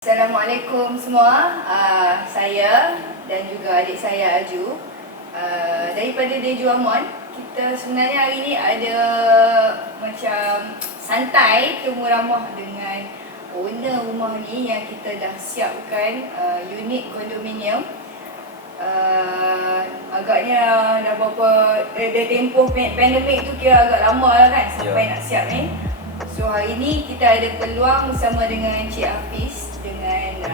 Assalamualaikum semua. Saya dan juga adik saya Aju daripada Deju Amon. Kita sebenarnya hari ini ada macam santai temu ramah dengan owner rumah ni yang kita dah siapkan unit kondominium. Agaknya dah berapa dah tempoh pandemik tu kira agak lama lah kan sampai nak siap ni. So hari ni kita ada peluang bersama dengan Cik Hafiz dengan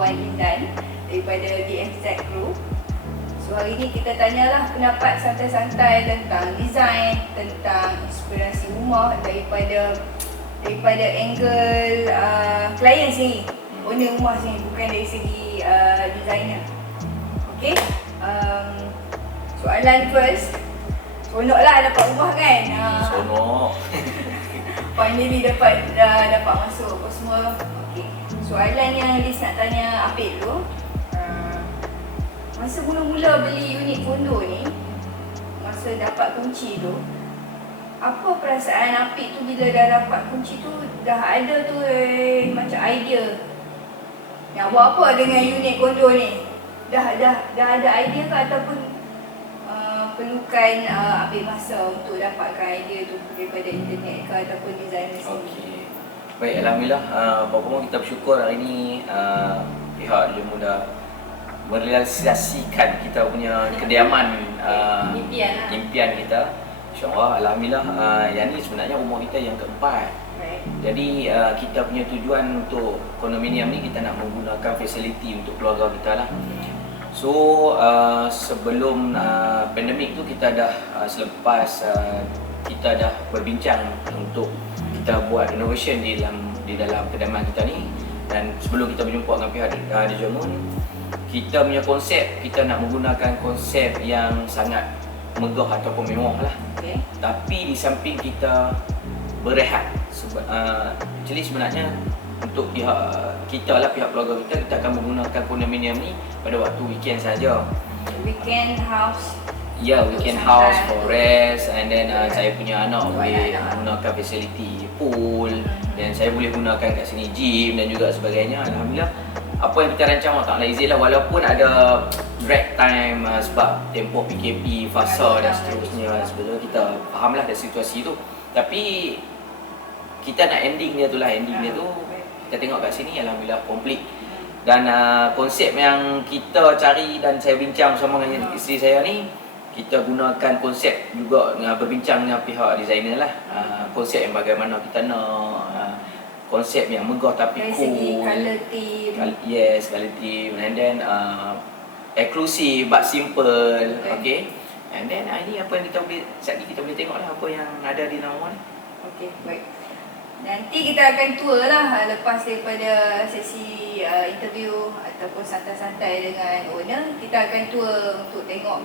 Wan Indan daripada DMZ Group. So hari ni kita tanyalah pendapat santai-santai tentang design, tentang inspirasi rumah daripada angle klien sendiri, owner rumah sendiri, bukan dari segi designer. Okay, soalan first, seronok lah dapat rumah kan? Seronok. Finally dapat masuk apa semua. Okey. Soalan yang Liz nak tanya Apik dulu. Masa mula-mula beli unit kondo ni, masa dapat kunci tu, apa perasaan Apik tu bila dah dapat kunci tu, dah ada tu macam idea nak buat apa dengan unit kondo ni? Dah ada idea ke ataupun perlukan ambil masa untuk dapatkan idea tu daripada internet ke ataupun designer sendiri? Okey. Baik, alhamdulillah. Pertama kita bersyukur hari ini pihak Jemu dah merealisasikan kita punya kediaman impian kita. InsyaAllah, alhamdulillah. Yang ni sebenarnya rumah kita yang keempat. Jadi kita punya tujuan untuk kondominium ni, kita nak menggunakan fasiliti untuk keluarga kita lah. So sebelum pandemik tu kita dah selepas kita dah berbincang untuk kita buat renovation di dalam kediaman kita ni, dan sebelum kita berjumpa dengan pihak Deju Amon, kita punya konsep, kita nak menggunakan konsep yang sangat megah ataupun mewah lah. Okay. Tapi di samping kita berehat, actually sebenarnya untuk pihak kita lah, pihak keluarga kita akan menggunakan kondominium ni pada waktu weekend saja. Weekend house. Ya, weekend house for rest, and then saya punya anak boleh gunakan fasiliti pool, dan saya boleh gunakan kat sini gym dan juga sebagainya. Alhamdulillah, apa yang kita rancang Allah Ta'ala izin lah, walaupun ada drag time sebab tempoh PKP, fasa dan seterusnya, sebetulnya kita fahamlah dari situasi tu, tapi kita nak ending dia tu lah, ending dia tu kita tengok kat sini alhamdulillah komplit. Dan konsep yang kita cari dan saya bincang bersama dengan isteri saya ni, kita gunakan konsep juga berbincang dengan pihak designer lah. Konsep yang bagaimana kita nak, konsep yang megah tapi dari segi cool, colour theme. Yes, colour theme, and then exclusive but simple. Okay. And then ini apa yang kita boleh, sekali kita boleh tengok lah apa yang ada di dalam rumah ni. Okay, baik. Nanti kita akan tour lah lepas daripada sesi interview ataupun santai-santai dengan owner. Kita akan tour untuk tengok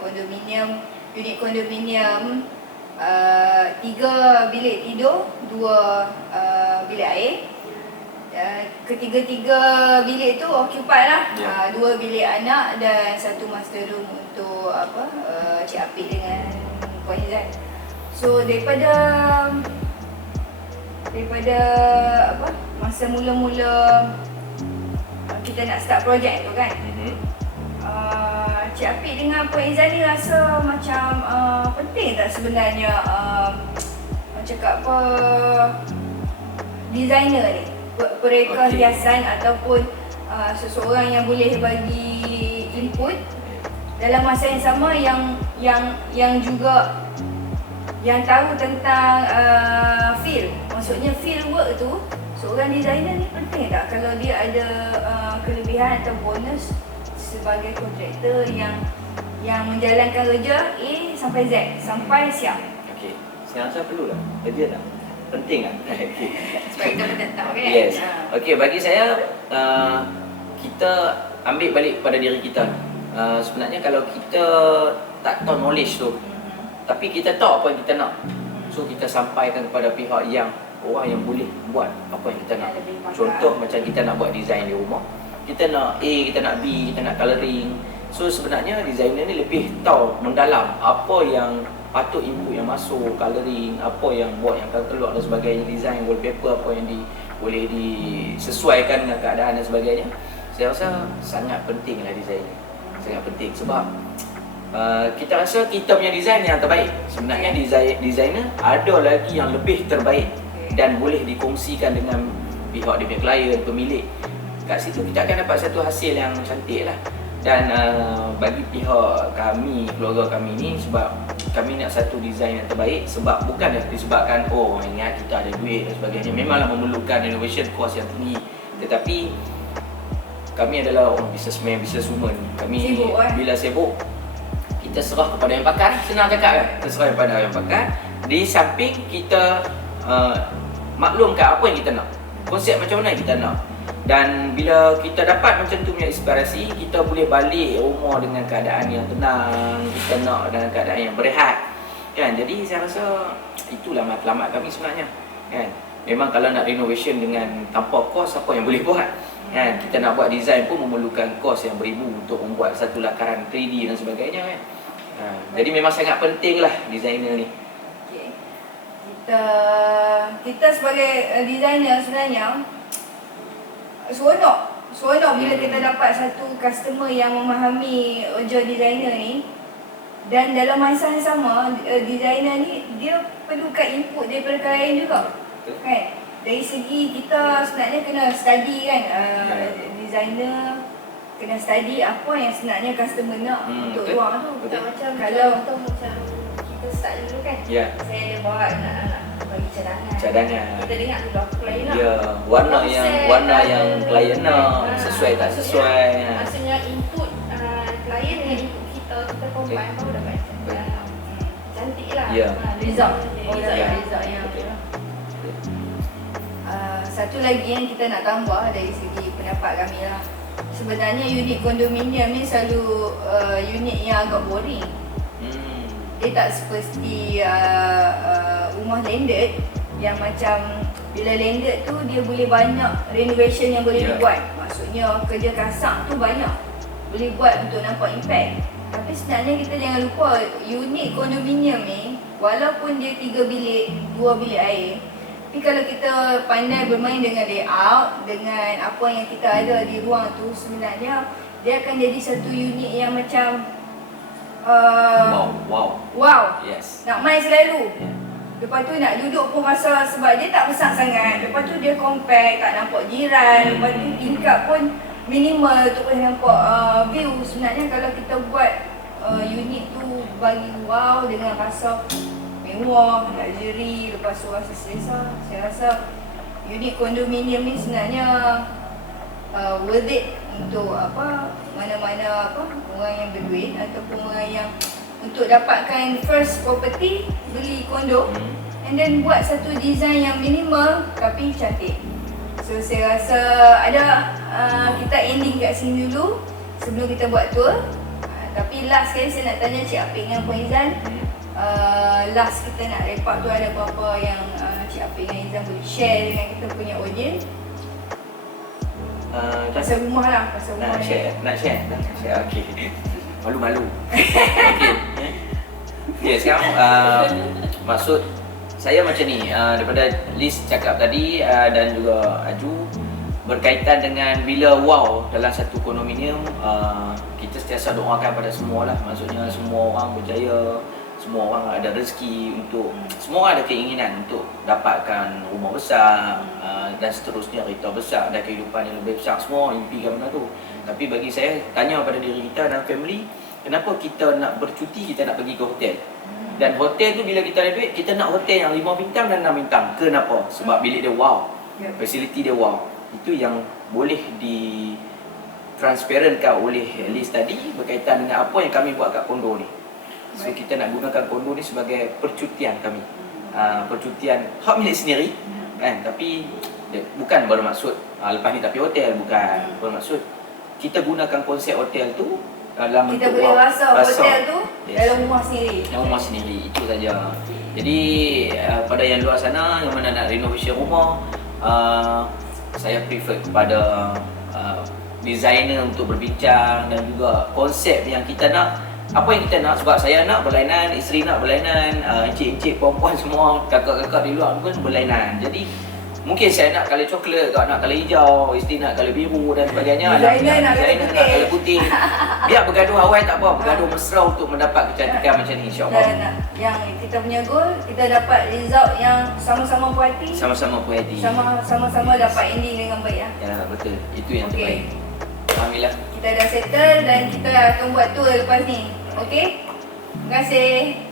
kondominium, unit kondominium, 3 bilik tidur, 2 bilik air. Ketiga-tiga bilik tu occupied lah. 2 bilik anak dan 1 master room untuk Cik Apik dengan Puan Hizan. So daripada masa mula-mula kita nak start projek tu kan, Cik Apik dengan Puan Izan ni rasa macam penting tak sebenarnya cakap apa, designer ni, pereka hiasan ataupun seseorang yang boleh bagi input dalam masa yang sama, yang juga yang tahu tentang feel. Maksudnya feel work tu, seorang designer ni penting tak kalau dia ada kelebihan atau bonus sebagai kontraktor yang menjalankan kerja A sampai Z sampai siap. Okey, saya rasa perlu lah. Kerja tak? Penting kan? Okay. Sebab kita menetap kan? Yes. Okey, bagi saya kita ambil balik pada diri kita. Sebenarnya kalau kita tak tahu knowledge tu, tapi kita tahu apa yang kita nak, so kita sampaikan kepada pihak yang orang yang boleh buat apa yang kita nak. Contoh macam kita nak buat design di rumah, kita nak A, kita nak B, kita nak colouring. So sebenarnya designer ni lebih tahu mendalam apa yang patut input yang masuk, colouring, apa yang buat yang akan keluar dan sebagainya, design wallpaper apa yang boleh disesuaikan dengan keadaan dan sebagainya. Saya rasa sangat pentinglah design ni. Sangat penting sebab kita rasa kita punya design yang terbaik. Sebenarnya designer ada lagi yang lebih terbaik dan boleh dikongsikan dengan pihak dia punya klien, pemilik. Kat situ kita akan dapat satu hasil yang cantik lah. Dan bagi pihak kami, keluarga kami ni, sebab kami nak satu design yang terbaik, sebab bukan disebabkan ingat kita ada duit dan sebagainya. Memanglah memerlukan renovation cost yang tinggi, tetapi kami adalah orang businesswoman. Kami sibuk, bila sibuk, kita serah kepada yang pakar. Senang cakap kan, kita serah kepada yang pakar. Di samping kita maklumkan apa yang kita nak, konsep macam mana yang kita nak. Dan bila kita dapat macam tu punya inspirasi, kita boleh balik rumah dengan keadaan yang tenang, kita nak dalam keadaan yang berehat, kan. Jadi saya rasa itulah matlamat kami sebenarnya, kan. Memang kalau nak renovation dengan tanpa kos, apa yang boleh buat, kan. Kita nak buat design pun memerlukan kos yang beribu untuk membuat satu lakaran 3D dan sebagainya, kan. Jadi memang sangat penting lah designer ni. Okay. Kita sebagai designer sebenarnya seronok bila kita dapat satu customer yang memahami ujar designer ni. Dan dalam masa yang sama, designer ni dia perlukan input daripada klien juga, kan. Dari segi kita sebenarnya kena study, kan. Designer kena study apa yang sebenarnya customer nak untuk ruang tu. Betul. Macam kalau macam kita start dulu, kan. Saya ada bawa nak bagi cadangan. Kita dengar dulu apa klien nak. Warna yang klien nak, sesuai tak sesuai. Maksudnya input klien dengan input kita combine baru dapat cantik lah. Result. Result yang satu lagi yang kita nak tambah dari segi pendapat kami lah. Sebenarnya unit kondominium ni selalu unit yang agak boring. Dia tak seperti rumah landed yang macam bila landed tu dia boleh banyak renovation yang boleh dibuat. Maksudnya kerja kasar tu banyak, boleh buat untuk nampak impact. Tapi sebenarnya kita jangan lupa unit kondominium ni walaupun dia 3 bilik, 2 bilik air, tapi kalau kita pandai bermain dengan layout, dengan apa yang kita ada di ruang tu, sebenarnya dia akan jadi satu unit yang macam wow. Yes. Nak main selalu. Lepas tu nak duduk pun rasa, sebab dia tak besar sangat. Lepas tu dia compact, tak nampak jiran. Lepas tu tingkap pun minimal untuk boleh nampak view. Sebenarnya kalau kita buat unit tu bagi wow dengan rasa mewah, luxury, lepas tu rasa selesa, saya rasa unit kondominium ni sebenarnya worth it untuk mana-mana orang yang berduit ataupun orang yang untuk dapatkan first property, beli kondo and then buat satu design yang minimal tapi cantik. So saya rasa kita ending kat sini dulu sebelum kita buat tour. Tapi last sekali saya nak tanya Cik Apik dengan Puan Izan, last kita nak repak tu ada apa-apa yang Cik Apik dengan Izan boleh share dengan kita punya audience? Pasal rumah lah, pasal rumah Nak share. Okey. Malu-malu. Okey. Sekarang maksud saya macam ni, daripada Liz cakap tadi dan juga Aju, berkaitan dengan bila wow dalam satu kondominium, kita sentiasa doakan pada semua lah. Maksudnya semua orang berjaya, semua orang ada rezeki, untuk semua orang ada keinginan untuk dapatkan rumah besar dan seterusnya, kereta besar dan kehidupan yang lebih besar. Semua impikan benda tu. Tapi bagi saya, tanya pada diri kita dan family, kenapa kita nak bercuti, kita nak pergi ke hotel? Dan hotel tu bila kita ada duit, kita nak hotel yang 5 bintang dan 6 bintang. Kenapa? Sebab bilik dia wow, facility dia wow. Itu yang boleh transparentkan oleh Liz tadi berkaitan dengan apa yang kami buat kat kondo ni. So kita nak gunakan kondo ni sebagai percutian kami. Percutian hak milik sendiri, kan. Tapi bukan bermaksud lepas ni tapi hotel, bukan. Bermaksud kita gunakan konsep hotel tu dalam kita bentuk boleh rasa hotel tu dalam rumah sendiri. Dalam rumah sendiri, itu saja. Jadi pada yang luar sana yang mana nak renovation rumah, saya prefer kepada designer untuk berbincang dan juga konsep yang kita nak. Apa yang kita nak, sebab saya nak berlainan, isteri nak berlainan, encik-encik, perempuan semua, kakak-kakak di luar pun berlainan. Jadi Mungkin saya nak colour coklat, kau nak colour hijau, isteri nak colour biru dan sebagainya. Designer nak colour Designer putih. nak colour putih. Biar bergaduh awal tak apa, bergaduh mesra untuk mendapat kecantikan macam ni, insya-Allah. Dan yang kita punya goal, kita dapat result yang sama-sama puas hati, Sama-sama puas hati. sama-sama dapat ending dengan baik lah. Ya, betul. Itu yang Okey. terbaik. Alhamdulillah. Kita dah settle dan kita akan buat tour lepas ni. Okey? Terima kasih.